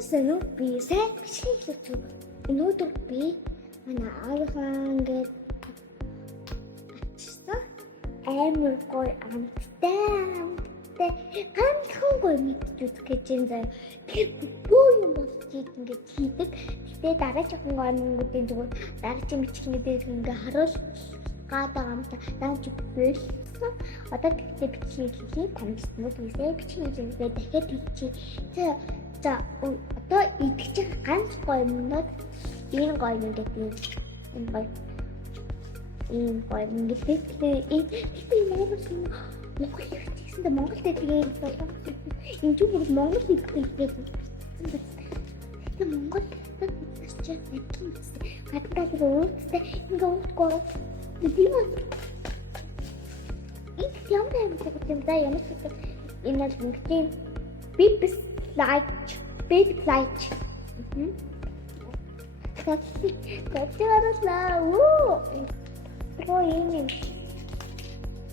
Сайн би сайн бичлэг хийх. Өнөөдөр би манай аавынхаа ингээд ачсан амар гоё амттай ганцхан гоё мэдж үзэх гэж юм заяа. Тэр бүх юм болчих ингээд хийдэг. Гэтэ дараагийн гомгуудын зүгээр дараагийн бичлэгнүүдээр ингээд харуул гадаа амт дааж бэлсэн. Одоо тэгтээ бичлэг хийх тамирчнууд үсээ бичлэг хийгээд дахиад хийчих. За одоо идэх ганц гоё юмнууд энэ гоё юм гэдэг энэ гоё юм гэдэг энэ Монгол хэлтэйсэндээ Монгол хэлтэйг энэ ч бүр Монгол хэлтэйг гэдэг Монгол хэлтэйг гадаа тэр өөстэй ингээ уухгүй тийм үү юм да ямар ч энэ л ингэсэн бибс Big light. That's love. Woo! Pro ini.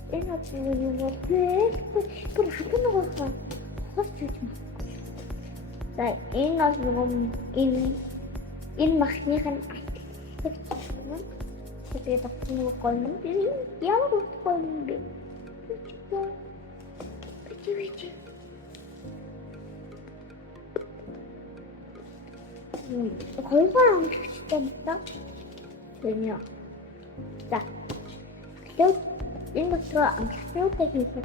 Ini apa ni? Pur apa nak buat? Host cuma. Dah ini nak buat ini maknya kan. Kita tak perlu kolom. Dia mau buat kolom ni. Cuba. Cuba. 걸거랑 진짜 되냐? 자, 그리고 이것도 안 키울 때 계속